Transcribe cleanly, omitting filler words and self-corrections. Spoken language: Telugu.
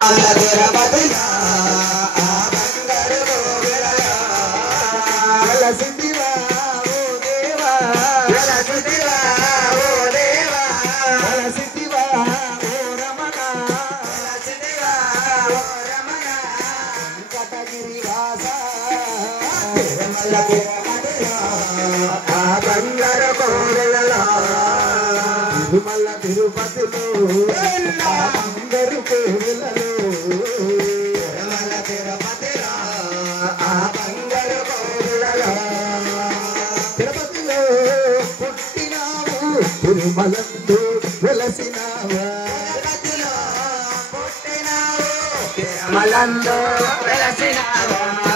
తిరుపతిలో ఆ బంగారు కోవెలలో వెలసితివా ఓ దేవా వెలసితివా ఓ దేవా వెలసితివా ఓ రమణ వెలసితివా ఓ రమణ వెంకటగిరి వాస తిరుమల తిరుపతిలో ఆ బంగారు కోవెలలో తిరుమల తిరుపతిలో ఆ బంగారు కోవెలలో తిరుమల తిరుపతిలో ఆ బంగారు కోవెలలో తిరుపతిలో పుట్టినావు తిరుమలందు వెలసినావా తిరుపతిలో పుట్టినావు తిరుమలందు వెలసినావా